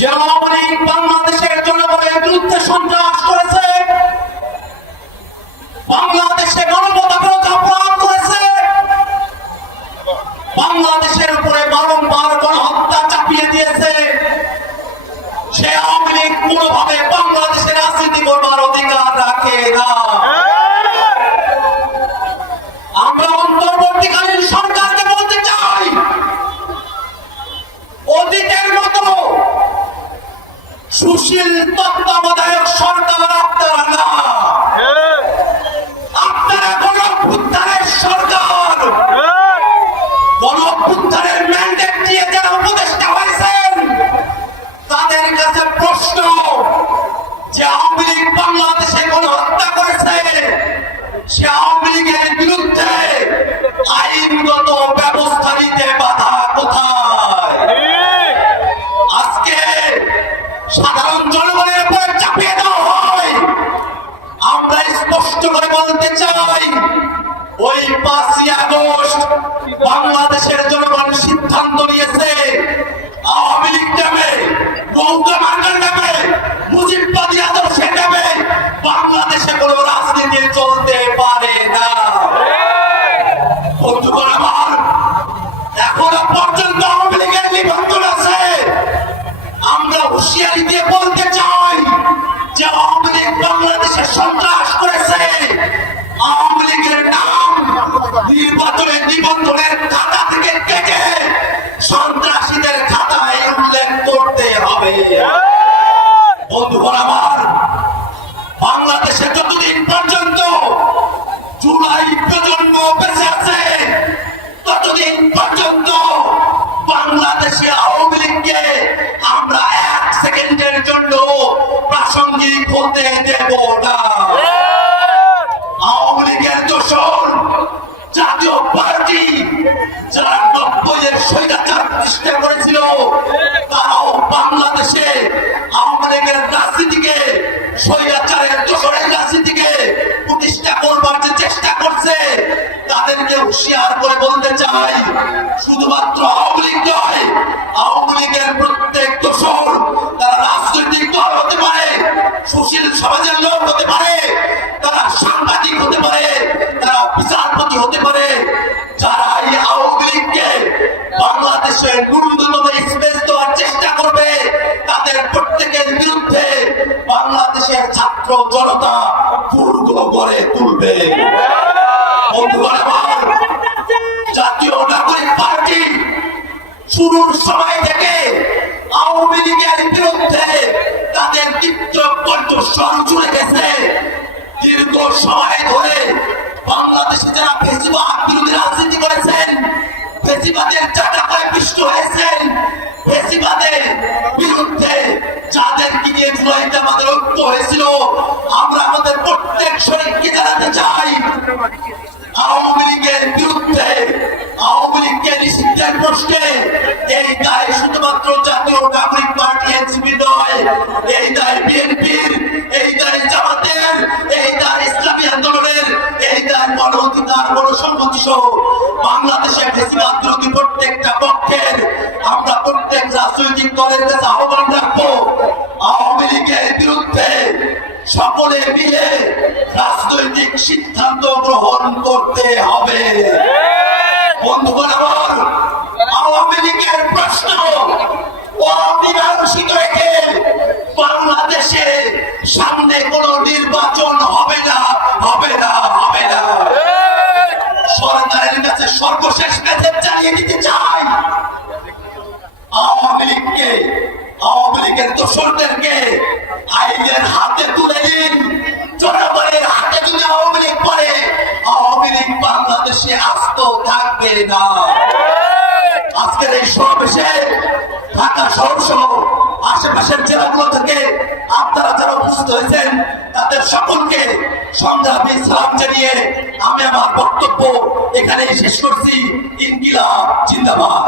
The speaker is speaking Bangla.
যে আওয়ামী লীগ বাংলাদেশের জনগণের বিরুদ্ধে সন্ত্রাস করেছে, বাংলাদেশে মানবতাবিরোধী অপরাধ করেছে, বাংলাদেশের উপরে বারংবার গণহত্যা চাপিয়ে দিয়েছে, সে আওয়ামী লীগ কোনোভাবে বাংলাদেশের রাজনীতি করবার অধিকার রাখে না। আমরা অন্তর্বর্তীকালীন সরকারকে বলতে চাই, অতীতের মতো সুশীল তত্ত্বাবধায়ক সরকার আপনারা না, আপনারা গণঅভ্যুত্থানের সরকার। গণঅভ্যুত্থানের ম্যান্ডেট দিয়ে যারা উপদেষ্টা হয়েছেন তাদের কাছে প্রশ্ন, যে আওয়ামী লীগ বাংলাদেশে গণহত্যা করেছে, সে আওয়ামী লীগের বিরুদ্ধে আইনগত ব্যবস্থা নিতে বাধা কোথায়? আজকে সাধারণ জনগণের উপর চাপিয়ে দেওয়া হয়। আমরা স্পষ্ট করে বলতে চাই, ওই 5ই আগস্ট বাংলাদেশের জনগণ সিদ্ধান্ত নিয়েছে, আওয়ামী লীগ নামে, বৌদ্ধ মার্কার নামে, মুজিববাদী আদর্শের নামে বাংলাদেশে কোনো রাজনীতি চলতে পারে না। বন্ধুগণ আমার, এখনো পর্যন্ত আওয়ামী লীগের নিবন্ধন আছে। আমরা হুঁশিয়ারি দিয়ে বলতে চাই যে আওয়ামী লীগ বাংলাদেশে সন্ত্রাস করেছে, আওয়ামী লীগের নাম নির্বাচনের নিবন্ধনের খাতা থেকে কেটে সন্ত্রাসীদের খাতায় উল্লেখ করতে হবে। বন্ধুগণ আমার, বাংলাদেশে যতদিন পর্যন্ত জুলাই প্রজন্ম বেঁচে আছে, ততদিন পর্যন্ত বাংলাদেশে আওয়ামী লীগকে আমরা 1 সেকেন্ডের জন্য প্রাসঙ্গিক হতে দেব না। আওয়ামী লীগের দোষর জাতীয় পার্টি যারা 90-এর স্বৈরাচার প্রতিষ্ঠা করেছিল, তারাও বাংলাদেশে আওয়ামী লীগের রাজনীতিকে, স্বৈরাচারের দোষরের রাজনীতিকে প্রতিষ্ঠা করবার যে চেষ্টা করছে, তাদেরকে হুঁশিয়ার করে বলতে চাই, শুধুমাত্র আওয়ামী লীগ নয়, আওয়ামী লীগের প্রত্যেক দোষর তারা রাজনৈতিক দল হতে পারে, সুশীল সমাজের লোক হতে পারে, তারা সাংবাদিক হতে পারে, তারা বিচারপতি হতে পারে, যারা এই আওয়ামী লীগকে বাংলাদেশের ন্যূনতম স্পেস দেওয়ার চেষ্টা করবে, তাদের প্রত্যেকের বিরুদ্ধে বাংলাদেশের ছাত্র জনতা দুর্গ গড়ে তুলবে। বন্ধুগণ আমার, জাতীয় নাগরিক পার্টি শুরুর সময় থেকে আওয়ামী লীগের বিরুদ্ধে তাদের তীব্র কণ্ঠস্বর জুড়ে গেছে। দীর্ঘ সময় ধরে বাংলাদেশে যারা ফেসিবাদ বিরোধী রাজনীতি করেছেন, ফেসিবাদের চাটাপায় পিষ্ট হয়েছেন, ফেসিবাদের বিরুদ্ধে যাদেরকে নিয়ে জুলাইতে আমাদের ঐক্য হয়েছিল, আমরা আমাদের প্রত্যেক শরীরকে জানাতে চাই, আওয়ামী লীগের বিরুদ্ধে, আওয়ামী লীগকে নিষিদ্ধের প্রশ্নে এই দায় শুধুমাত্র জাতীয় নাগরিক পার্টি এনসিপি নয়, এই দায় বিএনপির, এই দায় জামাতের, এই দায় ইসলামী আন্দোলনের, এই দায় গণ অধিকার, গণসংহতি সহ বাংলাদেশে ফেসিবাদ বিরোধী প্রত্যেকটা পক্ষের। আমরা প্রত্যেক রাজনৈতিক দলের কাছে আহ্বান রাখবো, আওয়ামী লীগের বিরুদ্ধে সকলে মিলে রাজনৈতিক সিদ্ধান্ত গ্রহণ করতে হবে। বন্ধুগণ আমার, আওয়ামী লীগের প্রশ্ন অমীমাংসিত রেখে বাংলাদেশে সামনে কোন নির্বাচন হবে না, হবে না, হবে না। সরকারের কাছে সর্বশেষ মেসেজ জানিয়ে দিতে চাই, আওয়ামী লীগকে, আওয়ামী লীগের দোসরদেরকে আইনের হাতে তুলে দিন। জনগণের হাতে যদি আওয়ামী লীগ পড়ে, আওয়ামী লীগ বাংলাদেশে আস্ত থাকবে না। আজকের এই সমাবেশে ঢাকা শহর সহ আশেপাশের জেলাগুলো থেকে আপনারা যারা উপস্থিত হয়েছেন, তাদের সকলকে সংগ্রামী সালাম জানিয়ে আমি আমার বক্তব্য এখানে শেষ করছি। ইনকিলাব জিন্দাবাদ।